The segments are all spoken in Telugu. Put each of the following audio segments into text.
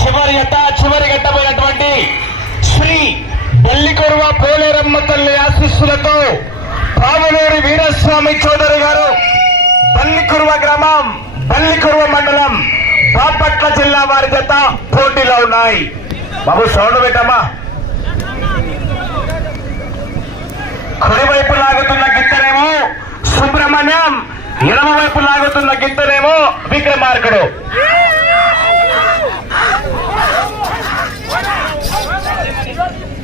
చివరి గట్ట చివరి గట్టమైనటువంటి శ్రీ బల్లికొరువ పోలేరమ్మ తల్లి ఆశీస్సులతో పాములూరి వీరస్వామి చౌదరి గారు బల్లికురువ గ్రామం బల్లికురువ మండలం బాపట్ల జిల్లా వారి జత పోటీలో ఉన్నాయి. బాబు సౌండ్ పెట్టమ్మా. కుడివైపు లాగుతున్న గిత్తనేమో సుబ్రహ్మణ్యం ఎడమ వైపు లాగుతున్న గిత్తనేమో విక్రమార్కుడు. 别着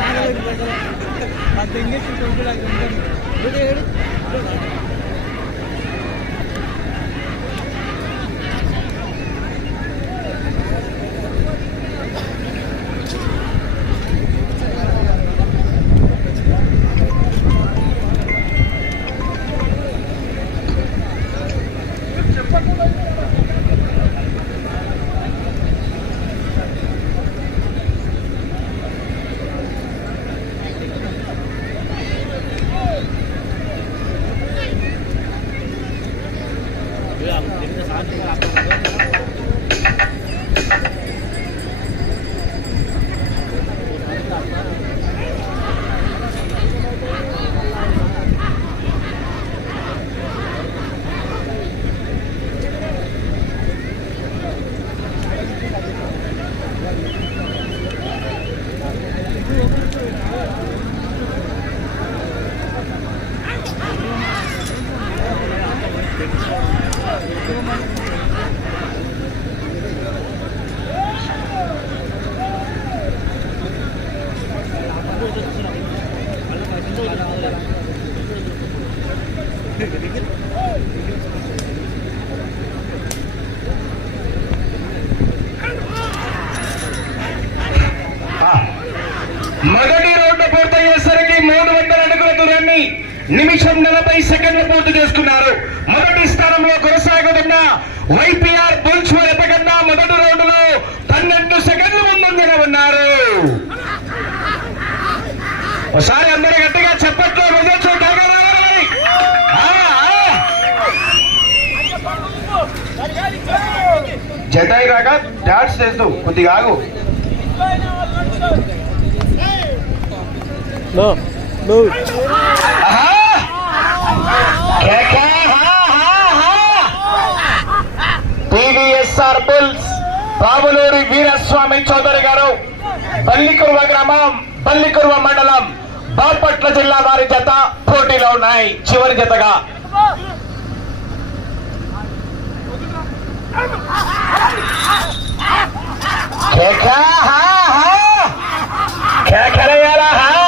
아, 댕겨 좀 돌고 나좀 మొదటి రౌండ్ పూర్తయ్యేసరికి మూడు వందల అడుగుల దూరాన్ని నిమిషం నలభై సెకండ్లు పూర్తి చేసుకున్నారు. వైపీఆర్ బుల్స్ ఎతకన్నా మొదటి రౌండ్లో పన్నెండు సెకండ్లు ముందుగా ఉన్నారు. ఒకసారి అందరూ గట్టిగా చెప్పట్లో ముందొచ్చు జటాయి రాక డాన్స్ చేస్తూ కొద్దిగా ఆగు. No, TVSR bulls Babuluri Veeraswamy Chowdary గారు బల్లికురువ గ్రామం బల్లికురువ మండలం బాపట్ల జిల్లా వారి జత పోటీలో ఉన్నాయి. చివరి జతగా. కేక, హా, హా. హా,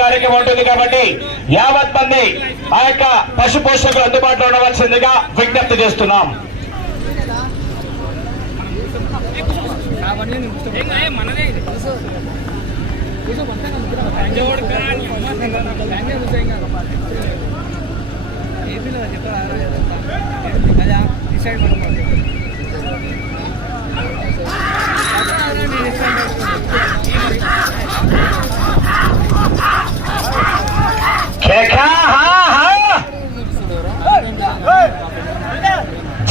కార్యక్రమం ఉంటుంది కాబట్టి యావత్ మంది ఆ యొక్క పశు పోషకులు అందుబాటులో ఉండవలసిందిగా విజ్ఞప్తి చేస్తున్నాం. కేకా, హా, హా.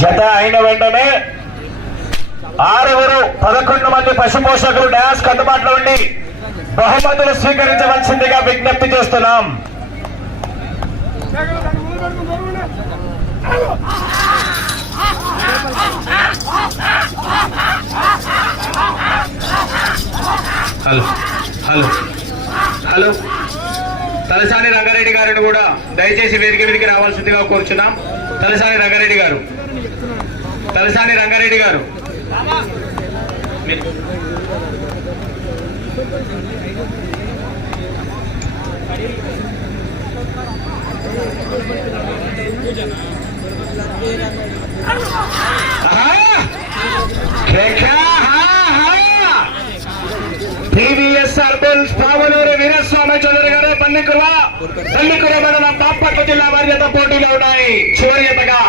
జత అయిన వెంటనే ఆరుగురు పదకొండు మంది పశుపోషకులు పోషకులు డ్యాన్స్ ఉండి బహుమతులు స్వీకరించవలసిందిగా విజ్ఞప్తి చేస్తున్నాం. Hello hello hello. Talasani Rangareddy గారిని కూడా దయచేసి వేదిక మీదకి రావాల్సిందిగా కోరుచున్నాం. తలసాని రంగారెడ్డి గారు తలసాని రంగారెడ్డి గారు మీరు- ఆహా! కేకా, హా, హా! TVS R bulls Pavanuru Veeraswamy Chowdary గారు పల్లికుల పల్లికుల మండలం బాపట్ల జిల్లా వారి జత పోటీలో ఉన్నాయి చివరి జతగా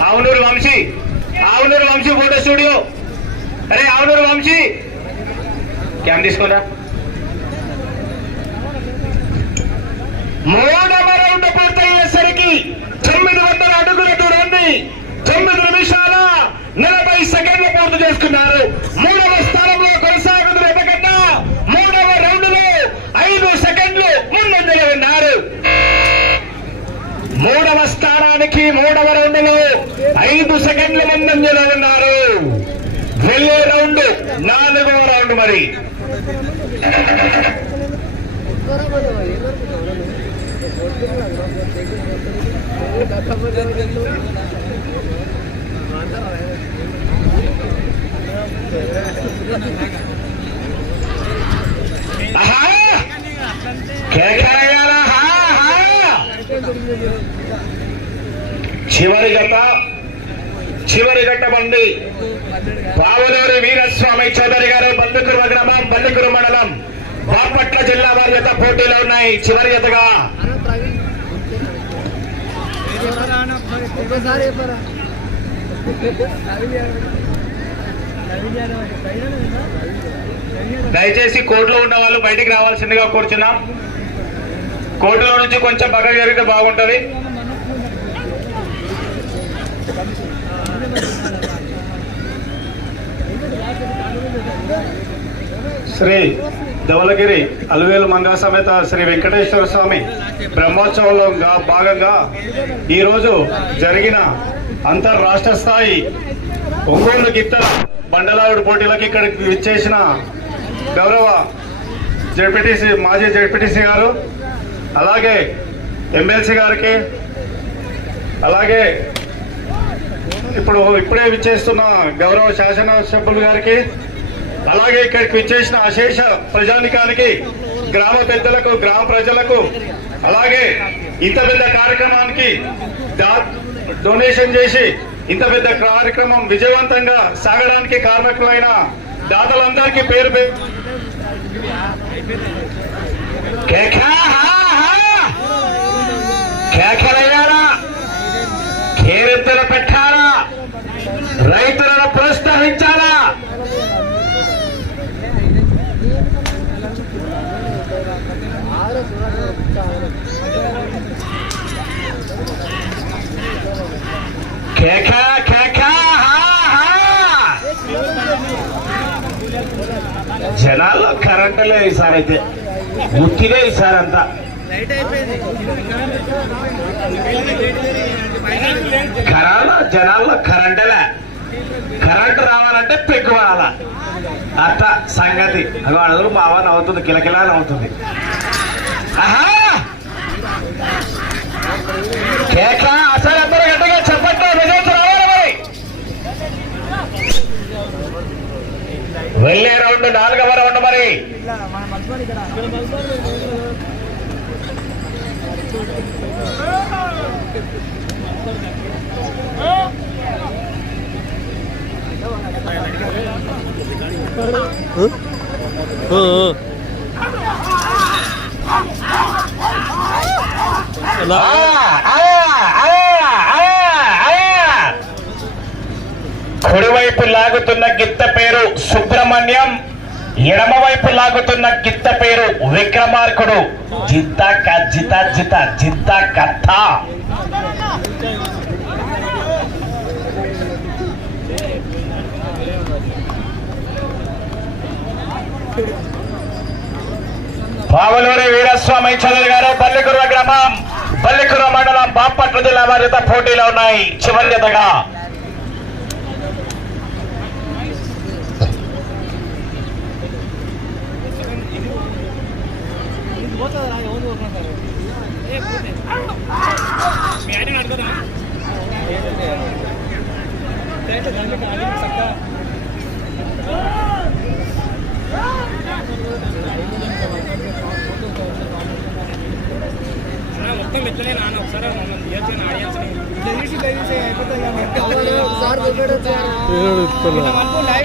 Avunuru Vamsi. Avunuru Vamsi photo studio. అరే ఆవునూరు వంశీ. క్యామ్ తీసుకోరా? మూడవ రౌండ్ పూర్తయ్యేసరికి తొమ్మిది వందల అడుగుల దూరాన్ని తొమ్మిది నిమిషాల నలభై సెకండ్లు పూర్తి చేసుకున్నారు. మూడవ స్థానంలో కొనసాగుతున్న ఎదగడ్డ మూడవ రౌండ్లో ఐదు సెకండ్లు ముందంజలో ఉన్నారు. మూడవ స్థానానికి మూడవ రౌండ్లో ఐదు సెకండ్ల ముందంజలో ఉన్నారు వెళ్ళే రౌండ్ నాలుగవ రౌండ్ మరి. చివరి గత చివరి ఘట్టమండి. బండి పావులూరి వీరస్వామి చౌదరి గారు బల్లికురువ గ్రామం బల్లికురు మండలం. బాపట్ల జిల్లా వారి జత పోటీలో ఉన్నాయి. చివరి జతగా దయచేసి కోర్టులో ఉన్న వాళ్ళు బయటికి రావాల్సిందిగా కోరుచున్నాం. కోర్టులో నుంచి కొంచెం పక్కకు జరిగితే బాగుంటది. శ్రీ ధవలగిరి అలవేలు మంగా సమేత శ్రీ వెంకటేశ్వర స్వామి బ్రహ్మోత్సవంలో భాగంగా ఈరోజు జరిగిన అంతర్రాష్ట్ర స్థాయి ఒంగోలు గిత్తల బండలావుడు పోటీలకు ఇక్కడికి విచ్చేసిన గౌరవ జడ్పీటీసీ మాజీ జడ్పీటీసీ గారు అలాగే ఎమ్మెల్సీ గారికి అలాగే ఇప్పుడు ఇప్పుడే విచ్చేస్తున్న గౌరవ శాసన సభ్యులు గారికి అలాగే ఇక్కడికి విచ్చేసిన అశేష ప్రజానికానికి గ్రామ పెద్దలకు గ్రామ ప్రజలకు అలాగే ఇంత పెద్ద కార్యక్రమానికి డొనేషన్ చేసి ఇంత పెద్ద కార్యక్రమం విజయవంతంగా సాగడానికి కారణకులైన దాతలందరికీ పేరు పేరు కేకలయ్యారా కేరెత్తలు పెట్టాలా? రైతులను ప్రోత్సహించాలా? కేక కేక జనాల్లో కరెంట్ లేదు ఈసారి అయితే. గుర్తిలే ఈసారి అంతా. కరాల జనాల్లో కరెంటలే కరెంట్ రావాలంటే పెక్కువాల అత్త సంగతి. అగో అడుగులు మా నవ్వుతుంది కిలకిలా నవ్వుతుంది. ఆహా! కేక అసలు రౌండ్ నాలుగవ రౌండ్ మరి ఓ ఓ. అలా ఆ, ఆ, ఆ, ఆ, ఆ. కుడివైపు లాగుతున్న గిత్త పేరు సుబ్రహ్మణ్యం ఎడమవైపు లాగుతున్న గిత్త పేరు విక్రమార్కుడు. జిత్త క జిత జిత జిత్త కథ పావులూరి వీరస్వామి చదువు గారు పల్లెకుర గ్రామం పల్లికుర్వ మండలం బాపట్ల జిల్లా వారి పోటీలో ఉన్నాయి. చివరి జతగా మొత్తం ఇట్లనే నాన్న ఒకసారి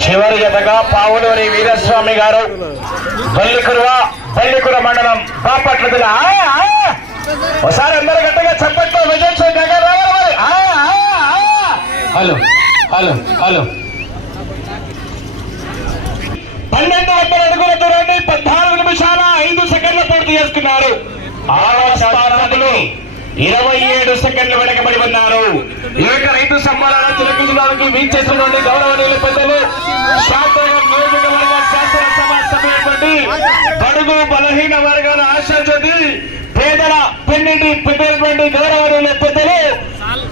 చివరి జతగా పావులూరి వీరస్వామి గారు బల్లికురువ బల్లికుర మండలం బాపట్ల ఒకసారి అందరూ గట్టిగా చెప్పట్లో విజయ్ చౌదరి దగ్గర రావాలి మరి. ఆ, ఆ, ఆ! Hello hello hello. పన్నెండు వందల అడుగుల దూరాన్ని పద్నాలుగు నిమిషాల ఐదు సెకండ్లు పూర్తి చేసుకున్నారు. ఇరవై ఏడు సెకండ్లు వెనకబడి ఉన్నారు. ఈ యొక్క రైతు సమ్మానాన్ని తిలకించడానికి వీచేసినటువంటి గౌరవనీయుల పెద్దలు శాసనసభ సభ్యులటువంటి బడుగు బలహీన వర్గాల ఆశాజ్యోతి పేదల పెన్నింటి పెద్దటువంటి గౌరవనీయుల పెద్దలు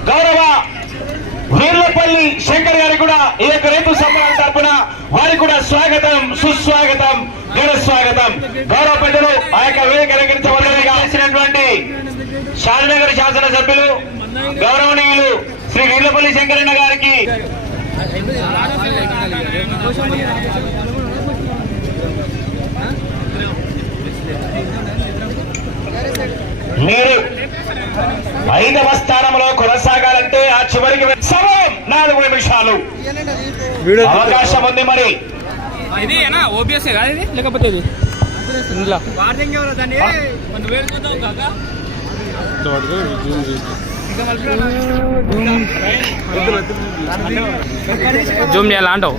గౌరవ వీర్లపల్లి శంకర్ గారికి కూడా ఈ యొక్క రైతు సమ్మానం తరపున వారికి కూడా స్వాగతం సుస్వాగతం ఘన స్వాగతం గౌరవ పెద్దలు ఆ యొక్క వేదిక అలంకరించవలసిగా చేసినటువంటి శాసన శాసనసభ్యులు గౌరవనీయులు శ్రీ వీర్లపల్లి శంకరన్న గారికి. మీరు ఐదవ స్థానంలో కొనసాగాలంటే ఆ చివరికి సమయం నాలుగు నిమిషాలు అవకాశం ఉంది మరి ఇది ఓబిఎస్ లేకపోతే జూమ్ చేయాలా అంటావు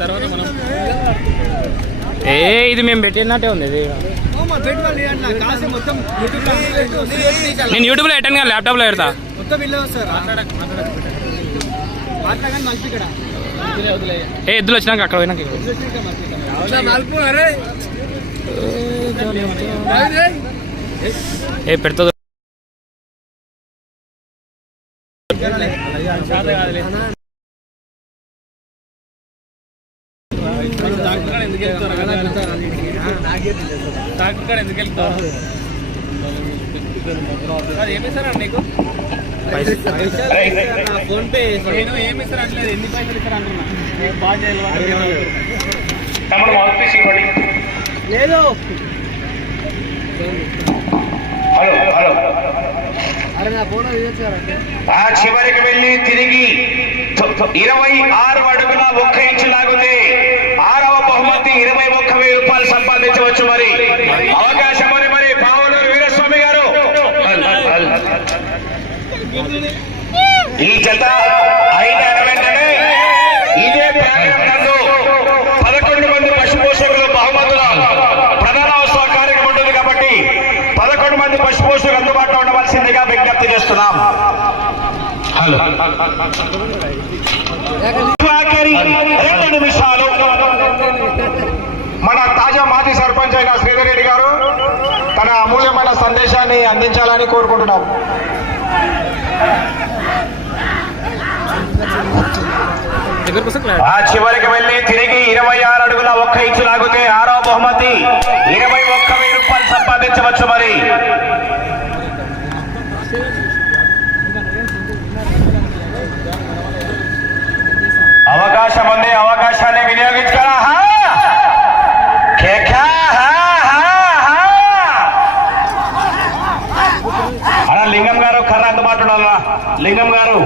తర్వాత మనం ఏ ఇది మేము పెట్టినట్టే ఉంది ఇది. నేను యూట్యూబ్లో పెట్టాను కదా ల్యాప్టాప్లో పెడతా. ఏ ఎద్దులు వచ్చినాక అక్కడ పోయినాక ఏ పెడుతుంది డాక్టర్ ఎందుకు వెళ్తారు? అది ఏమి ఇస్తారా నీకు? ఫోన్ పే నేను ఏమి ఇస్తారా అంటలేదు ఎన్ని పైసలు ఇస్తారా అంటున్నా నీకు బాగా చేయాలి తమ్ముడు మౌత్పీస్ ఇవ్వండి. లేదు. హలో హలో ఆ చివరికి వెళ్ళి తిరిగి ఇరవై ఆరు అడుగుల ఒక్క ఇంచు లాగుంది బహుమతి ఇరవై ఒక్క వెయ్యి రూపాయలు సంపాదించవచ్చు మరి. అవకాశం ఉంది మరి పావులూరు వీరస్వామి గారు. ఈ జత అయిన వెంటనే ఇదే పదకొండు మంది పశు పోషకులు బహుమతుల ప్రధానోత్సవ కార్యక్రమం ఉంటుంది కాబట్టి పదకొండు మంది పశు పోషకులు అందుబాటులో ఉండవలసిందిగా విజ్ఞప్తి చేస్తున్నాం. హలో. రెండు నిమిషాలు. మన తాజా మాజీ సర్పంచ్ అయిన శ్రీధర్ రెడ్డి గారు తన అమూల్యమైన సందేశాన్ని అందించాలని కోరుకుంటున్నాం ఆ చివరికి వెళ్ళి తిరిగి ఇరవై ఆరు అడుగుల ఒక్క ఇచ్చి లాగితే ఆరో బహుమతి. ఇరవై ఒక్క వెయ్యి రూపాయలు సంపాదించవచ్చు మరి. అవకాశం ఉంది అవకాశాన్ని వినియోగించుకోరా గారు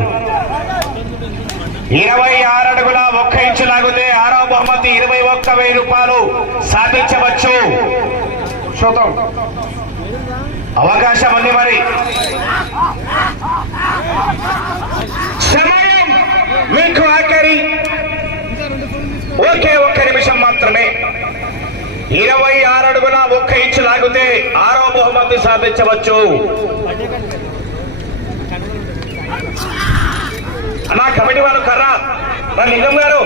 ఇరవై ఆరు అడుగుల ఒక్క ఇంచు లాగితే ఆరో బహుమతి ఇరవై ఒక్క వెయ్యి రూపాయలు సాధించవచ్చు. శోతం. అవకాశం ఉంది మరి. సమయం మీకు ఆఖరి. ఒకే ఒక్క నిమిషం మాత్రమే. ఇరవై ఆరు అడుగుల ఒక్క ఇంచు లాగితే ఆరో బహుమతి సాధించవచ్చు. అన్నా కమిటీ వాళ్ళు కర్రా. నా లింగం గారు.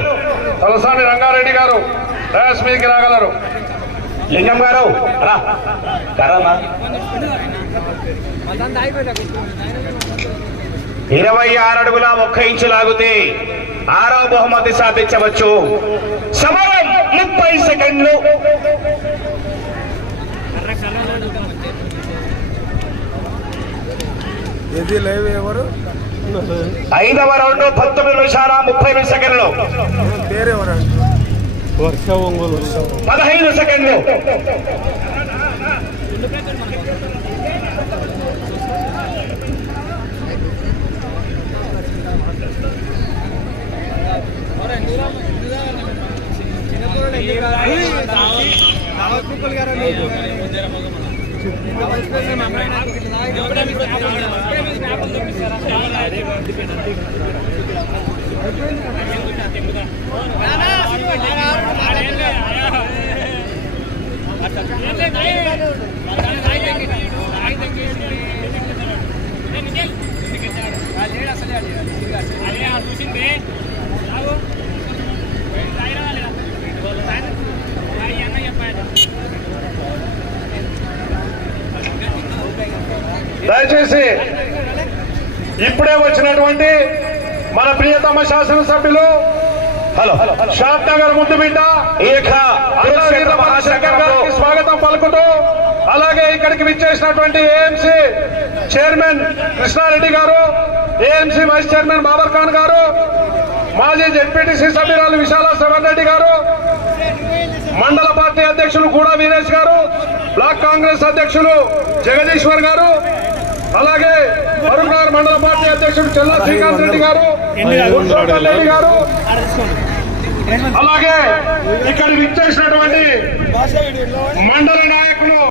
తలసాని రంగారెడ్డి గారు. డయాస్ మీదకి రాగలరు. లింగం గారు రా. ఇరవై ఆరు అడుగుల ఒక్క ఇంచు లాగితే ఆరో బహుమతి సాధించవచ్చు. సమరం ముప్పై సెకండ్లు. ఇది లైవ్ ఎవరు? ఐదవ రౌండ్ పంతొమ్మిది నిమిషాల ముప్పై సెకండ్లు. వర్ష ఒంగోలు పదహైదు సెకండ్లు. దయచేసి ఇప్పుడే వచ్చినటువంటి మన ప్రియతమ శాసనసభ్యులు హలో షాద్ నగర్ ముందు బిడ్డ స్వాగతం. పలుకుతూ అలాగే ఇక్కడికి విచ్చేసినటువంటి ఏఎంసీ చైర్మన్ కృష్ణారెడ్డి గారు AMC vice chairman Babar Khan గారు మాజీ జెడ్పీటీసీ సభ్యురాలు విశాల శ్రవణ్ రెడ్డి గారు మండల పార్టీ అధ్యక్షులు గూడా వీరేష్ గారు బ్లాక్ కాంగ్రెస్ అధ్యక్షులు జగదీశ్వర్ గారు అలాగే మరునార్ మండల పార్టీ అధ్యక్షుడు చెల్ల శ్రీకాంత్ రెడ్డి గారు రెడ్డి గారు అలాగే ఇక్కడ విచ్చేసినటువంటి మండల నాయకులు